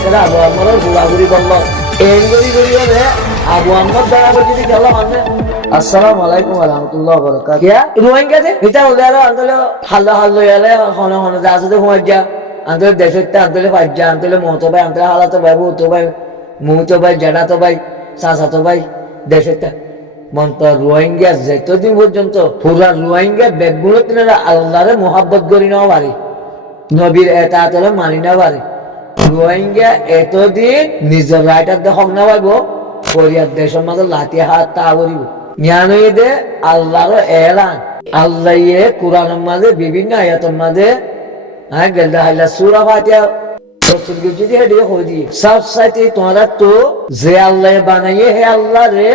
একটা আবু আহমদের ঘোরাঘুরি করলো এই ঘুরি হলে আবু আহমদ দ্বারা যদি গেল মানে আসসালামু আলাইকুম ওয়া রাহমাতুল্লাহি ওয়া বারাকাতুহু কিয়া রোহিঙ্গা যে এটা হলে আর আন্দোলন হাল্লা ইয়ালে হন হন যা আছে হুমার যা আন্দোলন দেশতে আন্দোলন ফাজ্জা আন্দোলন মহতো ভাই আন্দোলন হালাতো ভাই বুতো ভাই মুতো ভাই জানাতো ভাই চাচাতো ভাই দেশতে মন্ত রোহিঙ্গা যতদিন পর্যন্ত পুরা রোহিঙ্গা বেগুলো তিনারা আল্লাহরে মোহাব্বত করি না পারি নবীর এতাত মানি না পারে রোহিঙ্গা এতদিন নিজের রাইটার দেখ না পাইব কোরিয়ার দেশের মাঝে লাঠি হাত তা করিব জ্ঞান দে আল্লাহর এলান আল্লাহ কোরআনের মাঝে বিভিন্ন আয়াতের মাঝে গেলদা হাইলা সূরা ফাতিহা যদি হেডে হই দি সব সাইতে তোমরা তো যে আল্লাহ বানাইয়ে হে আল্লাহ রে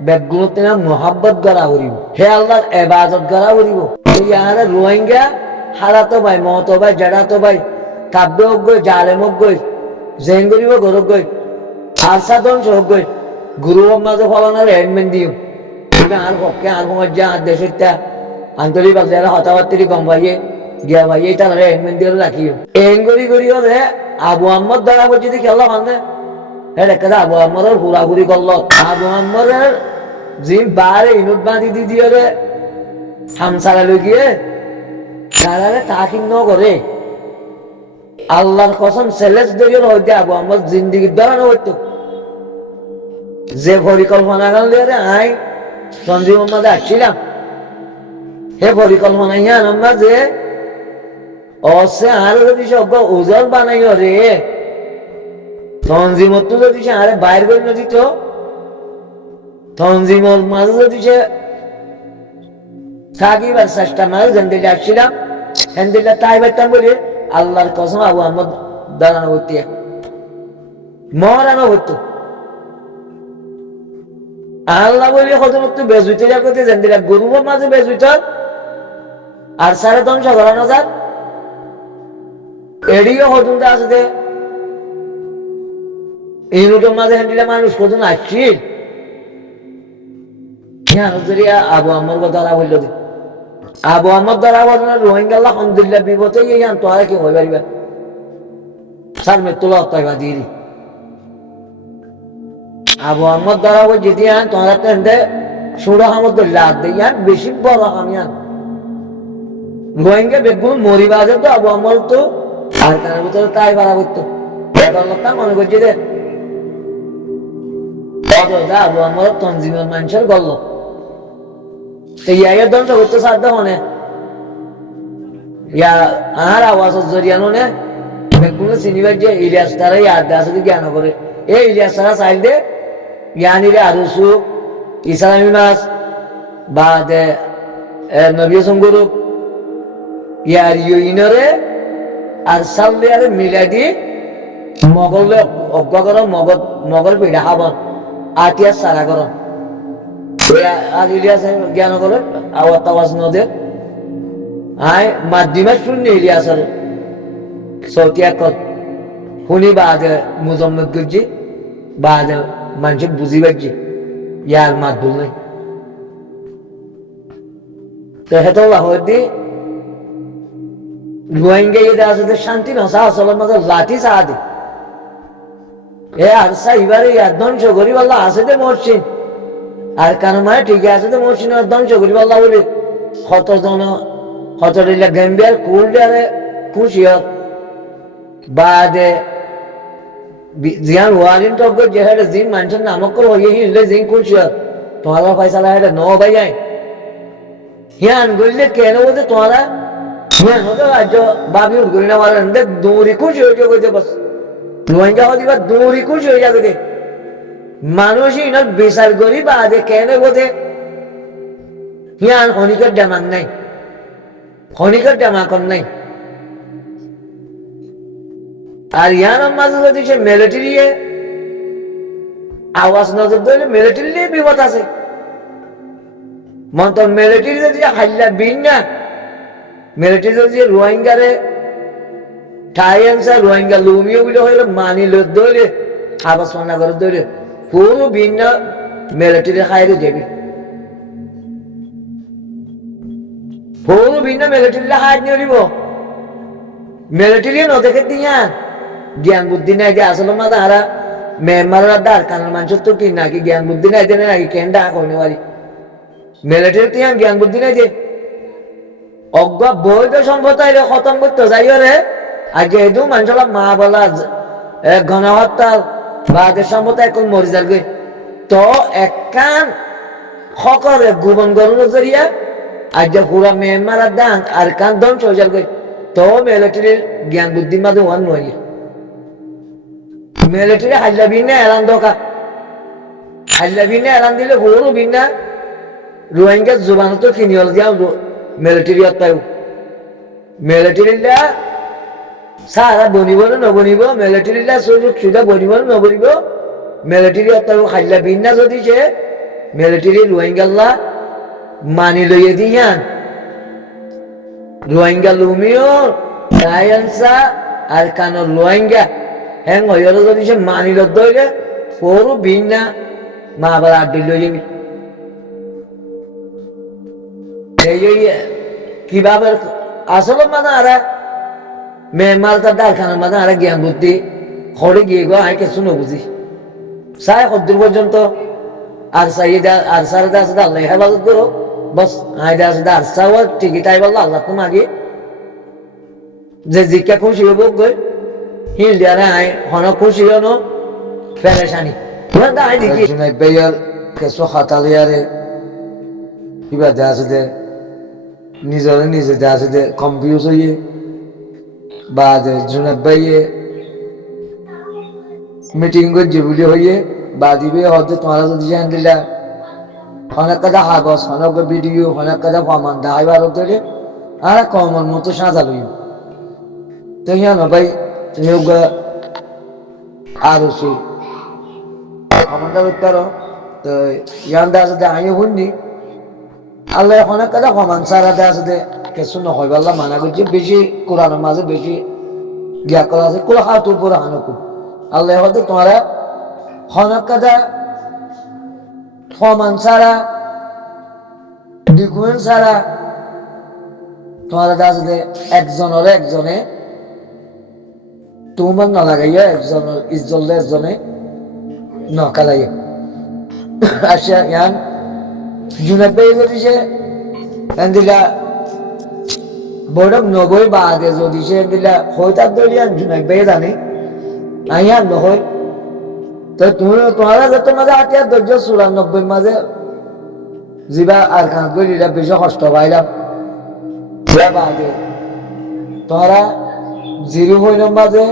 বেগুলো তিনা মোহাব্বত করা করিব হে আল্লাহর ইবাদত করা করিব ইয়ারা রোহিঙ্গা হারাতো ভাই মহতো ভাই জেড়াতো ভাই কাব্য হোক গই জালেম হোক গই জেন করিব গরক গই আরসাদন হোক গই গুরু মাঝে ফলনের হেডমেন দিও তুমি আর পক্ষে আর সময় যা আর দেশের তা আন্তরিক যারা হতাবার্তি গম পাইয়ে গিয়া ভাইয়ে তারা হেডমেন দিয়ে রাখিও এন করি হলে আবু আহমদ দ্বারা যদি খেলা মানে একটা আবু আহমদের ঘোরাঘুরি করলো আবু আহমদের জিম বারে ইনুট বাঁধি দি দিয়ে হামসারা লই গিয়ে তারারে তাকিন ন করে আল্লাহর কসম সেলেস দরিয়ার হইতে আবু আহমদ জিন্দিগির ধরানো হইতো যে পরিকল্পনা করলে আই সঞ্জীব মোহাম্মদ আসছিলাম হে পরিকল্পনা ইয়ান আমরা যে অসে আর যদি সব ওজন বানাইও রে তঞ্জিমত তো যদি সে আরে বাইর করে না দিত তঞ্জিমর মাঝে যদি সে থাকিবার চেষ্টা মাঝে যেন যাচ্ছিলাম হেন্দিল্লা তাই বাইতাম বলে আল্লাহর কসম আবু আহমদ দাঁড়ানো হইতে মরানো হইতো আল্লাহ বলি হজরত বেজুইতে যা করতে যেন দিলা গরুর মাঝে বেজুইত আর সাড়ে ধ্বংস করানো যাক এডিও হজুনটা আছে এই রুটের মাঝে হেন্দিলা মানুষ কজন আসছিল আবু আহমদ কথা বলল আবু আহমদ দ্বারা বলেন রোহিঙ্গা আলহামদুলিল্লাহ বিপদে ইয়ান তোরা কি হয়ে পারিবা স্যার মৃত্যুলা হত্যা দিয়ে আবু আহমদ দ্বারা বল যদি আন তোরা তেন্দে সুরা আহমদুল্লাহ ইয়ান বেশি বড় হামিয়ান রোহিঙ্গা বেগুন মরিবাজে তো আবু আহমদ তো আর তার ভিতরে তাই বাড়া করতো মনে করছি যে আবু আহমদ তঞ্জিমের মানুষের গল্ল ইয়ার ধ্বংস করতে সাধ্য হনে ইয়া আর আওয়াজ জরিয়ানো নে বেগুন চিনিবার যে ইলিয়াস তারা ইয়াদ আছে জ্ঞান করে এই ইলিয়াস তারা চাইল দে জ্ঞানীরে আরুসু ইসলামী মাস বা দে নবী সঙ্গুরু ইয়ার ইউইনরে আর সামনে আরে মিলাদি মগলে অজ্ঞা করো মগল পিঠা খাবন আটিয়া সারা করো আর ইলিয়াস জ্ঞান করে আওয়াজ নদে আয় মাধ্যমে শূন্য ইলিয়াস সৌতিয়া কল শুনি বাদে মুজম্মদ করছি বাদে মানুষ বুঝি পারছি ইয়ার মাধ্যম নাই তো হেতো হইতে রোহিঙ্গা ইয়ে আছে শান্তি নসা আসলের মাঝে লাঠি চাহা দি এ আর এবারে ইয়ার ধ্বংস করি বললা আছে দে মরছিন আর কারণ মানে ঠিক আছে তো মরছিন ধ্বংস করি বললা বলি কতজন কতটা গেম্বিয়ার কুলডারে খুশি হোক বাদে জিয়ান ওয়ারিন টক যে হেডে জিন মানুষের নামক করে হইয়ে হিলে জিন খুশি হোক তোমার পয়সা হেডে ন ভাই যায় হিয়ান গইলে কেন বলতে তোমারা হিয়ান হতো রাজ্য বাবি উঠগুলি না বলেন দৌড়ি খুশি হয়ে যাবে বস রোহিঙ্গা হতে বা দৌড়ি খুশি হয়ে যাবে দে মানুষই ইনার বিচার করি বাদে কেন বোধে হিয়ান খনিকের ডামান নাই খনিকের ডামাকন নাই আর ইয়ার মাঝে যদি সে মিলিটারি আওয়াজ নজর ধরলে মিলিটারি বিপদ আছে মন্তর মিলিটারি যদি হাল্লা বিন না মিলিটারি যদি রোহিঙ্গারে ঠাই আনসা রোহিঙ্গা লুমিও বিলে হইলে মানি লোক ধরে আবাস মান্না করে ধরে পুরো ভিন্ন মিলিটারি খাইরে যাবি পুরো ভিন্ন মিলিটারি হাত নিয়ে দিব মিলিটারি ন দেখে দিয়া জ্ঞান বুদ্ধি নাই যে আসলে মাঝে হারা মেম্বাররা দাঁড় কানের মানুষের তো কি নাকি জ্ঞান বুদ্ধি নাই দেনে নাকি কেন ডা করতে পারি মিলিটারিতে জ্ঞান বুদ্ধি নাই যে অজ্ঞ বৈধ সম্পদ এলে খতম করতে যাই রে আর যেহেতু মানুষের মা বলা গণহত্যা বা যে সম্পদ এখন মরি যাবে তো একখান সকলে গোপন গরুর জরিয়া আর যে পুরা মেম্বার দান আর কান ধ্বংস হয়ে যাবে তো মিলিটারির জ্ঞান বুদ্ধির মাঝে ওয়ান নইলে মিলিটারি হাল্লা বিনা এলান দোকা হাল্লা বিনা এলান দিলে গরু বিনা রোহিঙ্গা জোবানো তো কিনিয়ল দিয়া মিলিটারি অত্যায় মিলিটারিরা সারা বনিব নবনিব মিলিটারিরা সুযোগ সুবিধা বনিব নবনিব মিলিটারি অত্যায় হাল্লা বিনা যদি সে মিলিটারি রোহিঙ্গাল্লা মানি লইয়ে দিয়ান রোহিঙ্গা লুমিও সায়েন্সা আর কানো রোহিঙ্গা হ্যাঁ হইল যদি সে মানি লদ হইলে সরু বিনা মা আবার আড্ডি লই যাবি কিভাবে আসলে মানে আরা মেমালটা ডালখানার মানে আরা জ্ঞান বুদ্ধি খড়ে গিয়ে গো আই কিছু নবুঝি চাই সদ্দূর পর্যন্ত আর চাই আর সারে আছে আল্লাহ হেফাজত করো বস আইডা আছে আর চাও টিকিট আই বললো আল্লাহ তো মাগি যে জিজ্ঞা খুশি হবো গই হিল দিয়ারে আই হন খুশি হনো পেরেশানি আই দেখি বেয়ার কেসো খাতালিয়ারে কিবা যা আছে দে নিজরে নিজে যা আছে দে কনফিউজ হইয়ে বা যে জুনাব ভাইয়ে মিটিং করছে বলে হইয়ে বা দিবে হয়তো তোমার যদি জান দিলা অনেক কথা কাগজ অনেক ভিডিও অনেক কথা প্রমাণ দাইবার ধরে আর কমন মতো সাজা লইব তো জানো ভাই তুমি আর সে ক্ষমতা উত্তর তো ইয়ান দা আছে আমিও শুনি আল্লাহ অনেক কথা প্রমাণ সারা দেয় আছে কিছু নহয় বললাম মানা করছি বেশি কোরআনের মাঝে বেশি জ্ঞা করা আছে কোলা হাতুর পরে হানকু আল্লাহ হয়তো তোমারা অনেক কথা প্রমাণ ছাড়া ডকুমেন্ট ছাড়া তোমার কাছে একজনে তোমার না লাগাইয়া একজনের ইজ্জত একজনে নকালাইয়া আসা ইয়ান জুনাব ভাই যদি সে দিলা বড় নবই বাদে যদি সে দিলা হইতার দলিয়ান জুনাব ভাই জানি আইয়ান নহয় তো তুমি তোমারা যে তোমাদের 8,294 মাঝে জিবা আর খান করে বেশি কষ্ট পাইলাম বাদে তোমরা 0 মাঝে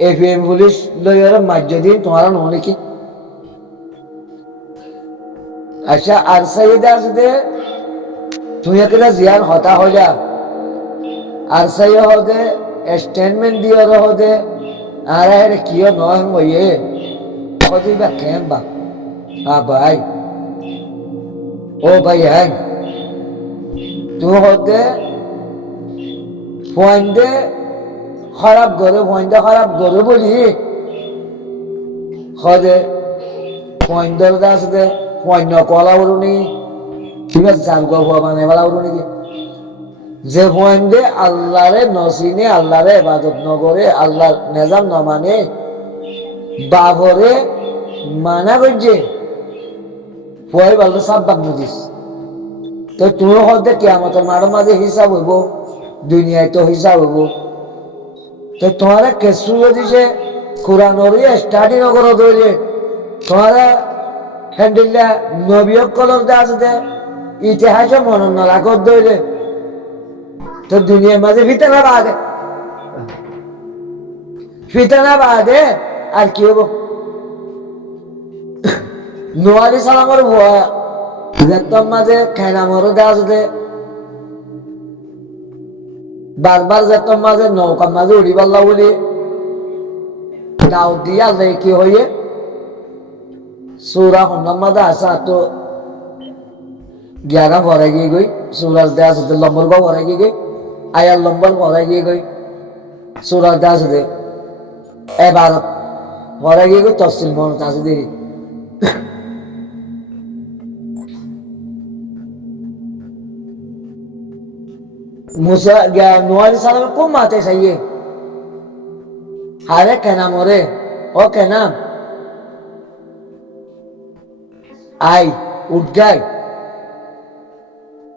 এফএম পুলিশ লইয়ার মাঝে দিন তোমরা নহলে কি আচ্ছা আর সাইদে আছে তুই একটা জিয়ার হতা হয়ে যা আর সাই হতে স্টেটমেন্ট দিয়ে হতে আর কিয় নয় হইয়ে কতই বা কেন বা ভাই ও ভাই হ্যাঁ তুই হতে পয়েন্টে খারাপ করে বলি হতে পয়েন্টের আছে পয়েন্ট কলা উড়ুনি ঠিক আছে চার গল্প মানে বলা উড়ুনি কি যে পয়েন্টে আল্লাহরে নসিনে আল্লাহরে ইবাদত নগরে আল্লাহর নিজাম না মানে বাবরে মানা করছে পয় বলতো সব বাংলাদেশ তো তুমি হতে কিয়ামতের মাঝে হিসাব হইব দুনিয়ায় তো হিসাব হইব তো তোমার কেসু যদি সে কোরআনরে স্টাডি নগর ধরে তোমারা হ্যান্ডেলটা নবীয় কলর আছে ইতিহাসে মনন রাখত ধরে তো দুনিয়ার মাঝে ফিতানা বাদে আর কি হবো নোয়ালি সালামর ভয় যেতম মাঝে খেনামরও দেওয়া আছে বারবার যেতম মাঝে নৌকার মাঝে উড়ি পাল্লা বলি দাও দিয়া কি হইয়ে সুরা হন্নার মাঝে আসা তো গ্যারা ভরে গিয়ে গই সুরাজ দেওয়া আছে লম্বর গা ভরে গিয়ে গই আয়ার লম্বর ভরে গিয়ে গই সুরাজ দেওয়া আছে এবার ভরে গিয়ে গই তসিল মনত আছে দেখি मूसा क्या नुआ अलैहि सलाम को माते चाहिए আরে কেনা মরে ও কেনা আই উঠ গাই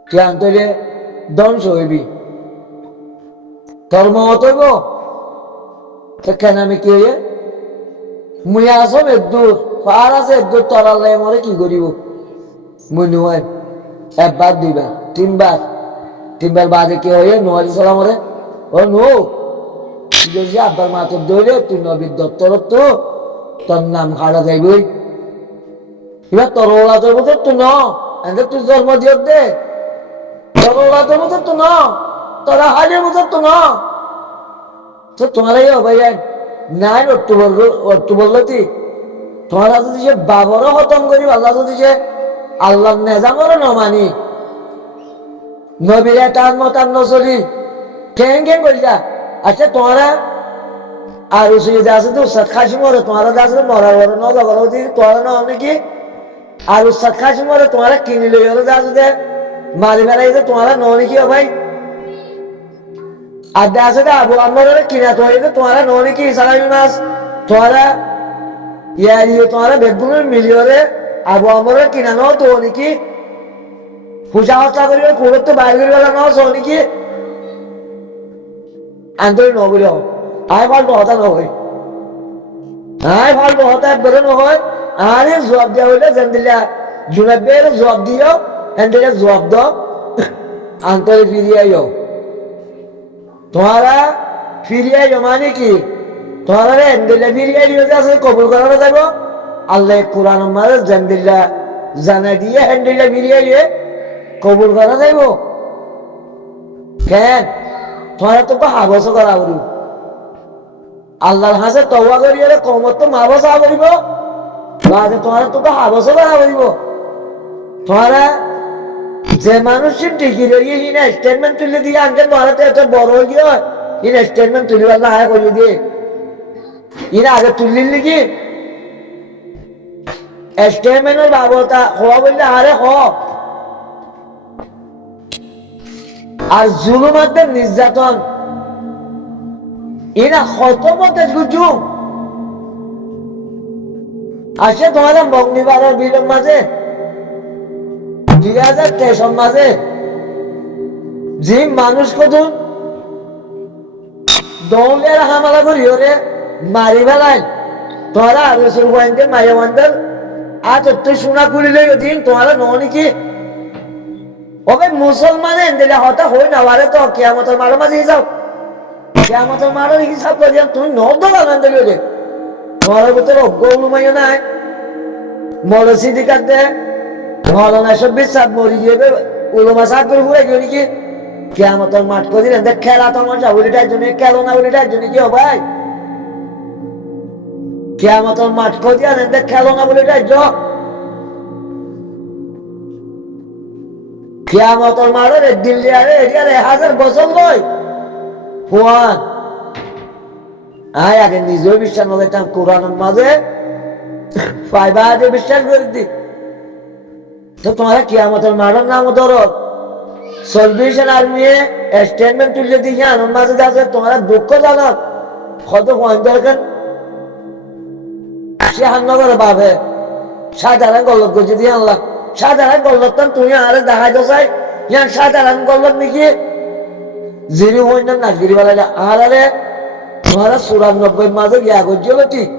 তুই আন্তরে ধ্বংস হইবি তোর মত হইব তো কেন আমি কি হইয়ে মুই আসব এদুর পার আছে এদুর তরালে মরে কি করিব মুই নুয়াই একবার দুইবার তিনবার বাদে কি হইয়ে নোয়ালি সালাম মরে ও নো যদি আব্বার মাতব ধরে তুই নবীর দপ্তর তো তোর নাম কাটা যাইবই এবার তোর ওলা তোর মতো তুই ন তুই জন্ম দিও দে তোর ওলা তোর মতো তো ন তোরা হাজের মতো তো ন তো তোমার এই ভাই নাই অক্টোবর লতি তোমরা যদি সে বাবরও খতম করি আল্লাহ যদি সে আল্লাহ নেজামরও ন মানি নবীরে টান মতান নচলি কেন কেন করিলা আচ্ছা তোমরা আর সুবিধা আছে তো উস্তাদ খাসি মরে তোমরা আছে মরার বড় ন জগর তোমরা ন নাকি আর উস্তাদ খাসি মরে তোমরা কিনি লই হলে যা যদি মারি বেড়াই যে তোমরা ন নাকি ভাই আর আছে আবু আমার কিনা তো তোমরা ন নাকি সালাই মাস তোমরা ইয়ারি তোমরা বেগুনের মিলিয়রে আবু আমার কিনা ন তো নাকি পূজা হত্যা করিবে কুড়ে তো বাইরে বেলা ন সো নাকি আন্তরিক নগরী আয় ফাল্টু হতা নহয় আয় ফাল্টু হতা একবারে নহয় আরে জবাব দেওয়া হইলে জেন্দিলা জুনাবের জবাব দিও এন্দিলে জবাব দাও আন্তরিক ফিরিয়ে আইও তোমরা ফিরিয়ে আইও মানে কি তোমরা এন্দিলে ফিরিয়ে আইও যে আসলে কবুল করানো যাব আল্লাহ কোরআন মারে জেন্দিলা জানা দিয়ে এন্দিলে ফিরিয়ে আইয়ে কবুল করা যাইব কেন তোমরা তো হাবস করা করি আল্লাহর হাসে তওবা করি হলে কমত তো মাবস করিব বাদে তোমরা তো হাবস করা করিব তোমরা যে মানুষের ডিগ্রি রইয়ে ইনা স্টেটমেন্ট তুলে দিয়ে আনকে তোমরা তো এত বড় হয়ে গিয়ে ইনা স্টেটমেন্ট তুলি আল্লাহ হায় করিয়ে দিয়ে ইনা আগে তুললিন নাকি স্টেটমেন্টের বাবতা হওয়া বললে আরে হ আর জুলুমাদের নির্যাতন এরা হতমতে গুজুম আসে তোমার মগ্নিবারের বিলম মাঝে 2023 মাঝে যে মানুষ কদুন দৌলের হামলা করি ওরে মারি ফেলাই তোরা রসুল গোয়েন্দে মায়াবান্দার আজ তুই শোনা করিলে দিন তোমরা ননি কি ওকে মুসলমানের দিলে হতা হই না আরে তো কিয়ামতের মারো মাঝে যাও কিয়ামতের মারো হিসাব করে তুমি নদলা না দিলে তোমার ভিতরে গৌলু মাইও নাই মরসিদি কাটে মরনা সব বিশ্বাস মরি যাবে উলমা সাত করে ঘুরে গিয়ে নাকি কিয়ামতের মাঠ করে দিলেন দেখ খেলা তোমাশা উলিটার জন্য খেলো না উলিটার জন্য কি ভাই কিয়ামতের মাঠ করে দিয়ে দেখ খেলো না উলিটার জন্য কিয়ামতের মাঠের দিল্লি আরে এরিয়ার 1000 বছর নয় ফুয়ান আয় আগে নিজেও বিশ্বাস না দেখতাম কোরআনের মাঝে ফাইবা আগে বিশ্বাস করে দি তো তোমরা কিয়ামতের মাঠের নাম ধরো সলভেশন আর্মি স্টেটমেন্ট তুলে দিয়ে আনন্দ মাঝে আছে তোমরা দুঃখ জানো কত পয়েন্ট দরকার সে হান্নগরে ভাবে সাধারণ গল্প করছে দিয়ে আনলাম সাধারণ গল্প তুমি আরে দেখা যাই ইয়ান সাধারণ গল্প নাকি জিরি হই না নাচগিরি বেলা আর আরে তোমরা 94 মাঝে গিয়া করছিল ঠিক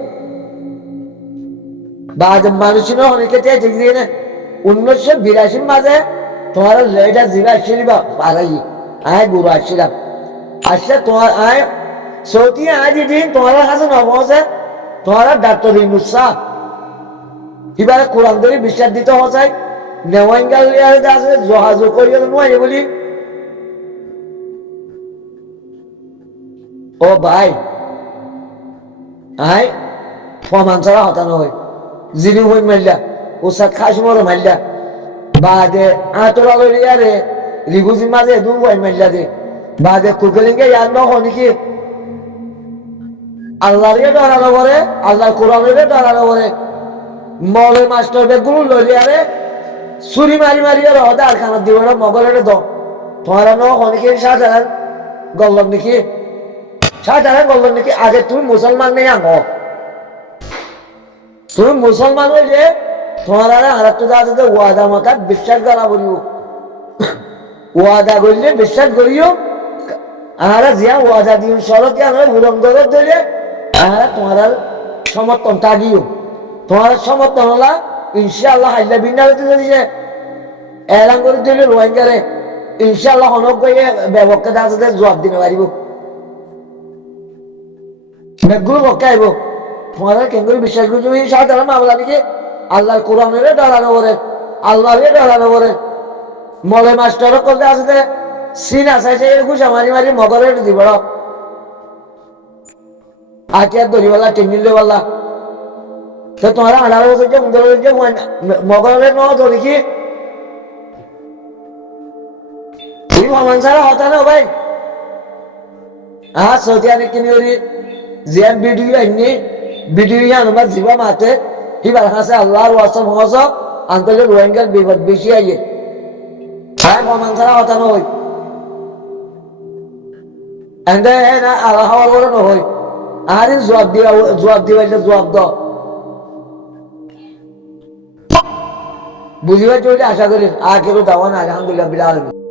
বাদ মানুষের অনেকে চেয়েছে দিয়ে না 1982 মাঝে তোমার লেটা জিরা আসছিল বা পারাই আয় গুরু আসছিলাম আসলে তোমার আয় সৌদি আজ দিন তোমার কাছে নবসে তোমার ডাক্তার ইনুসা এবারে কোরআন ধরে বিশ্বাস দিতে হসাই নেওয়াঙ্গাল আছে জহাজ করিয়ে নয় বলি ও ভাই আয় প্রমাণ ছাড়া হতানো হয় জিনি হই মারলা ওসাদ খাস মরে মারলা বাদে আতরা লইয়ারে রিগুজি মাঝে দু হই মারলা দে বাদে কুকলিঙ্গে ইয়ার ন হনিকি আল্লাহরে ডরানো করে আল্লাহ কোরআনের ডরানো করে মলে মাস্টার বেগুলো লইয়ারে ছুরি মারি মারি আর হদার খানা দিব না মগলের দ তোমার ন হনিকি সাধারণ গল্লব নাকি তারা বললেন নাকি আগে তুমি মুসলমান নেই আনো, তুমি মুসলমান হইলে তোমার আর একটু দাঁড়াতে ওয়াদা মাথা বিশ্বাস করা বলিব, ওয়াদা করলে বিশ্বাস করিও আর জিয়া ওয়াদা দিও সরতে আমরা উলম ধরে দিলে আর তোমার সমর্থন তাগিও, তোমার সমর্থন হলা ইনশাআল্লাহ হাইলা বিন্না হইতে যদি এলান করে দিলে রোহিঙ্গারে ইনশাআল্লাহ হনক গিয়ে ব্যবক্ষে দাঁড়াতে জবাব দিতে পারিব, মেঘগুলো পক্ষে আইব তোমার কেন্দ্র বিশ্বাস করি তুমি সাধারণ মামলা নাকি আল্লাহর কোরআনের ডরানো করে, আল্লাহরে ডরানো করে, মলে মাস্টার করতে আসতে সিন আসাইছে ঘুষা মারি মারি মগরের দিব আটিয়ার দড়িওয়ালা টেঙ্গিলওয়ালা তো তোমার 18 বছর যে 15 বছর যে মগরের ন ধরি কি তুমি ভ্রমণ ছাড়া হতা না ভাই সৌদি আরব কিনে ওরি জিয়ান ভিডিও আইনি ভিডিও আমার জীবা মাতে হিবার কাছে আল্লাহর ওয়াসব হস আন্তলে রোহিঙ্গার বিপদ বেশি আইয়ে হ্যাঁ ভ্রমণ ছাড়া হতা না হই এন্ড না আল্লাহ হওয়ার বড় না হই আর জবাব দিবাইলে জবাব দাও বুঝিবার জন্য আশা করি আখেরও দাওয়ান আলহামদুলিল্লাহ বিল আলামিন।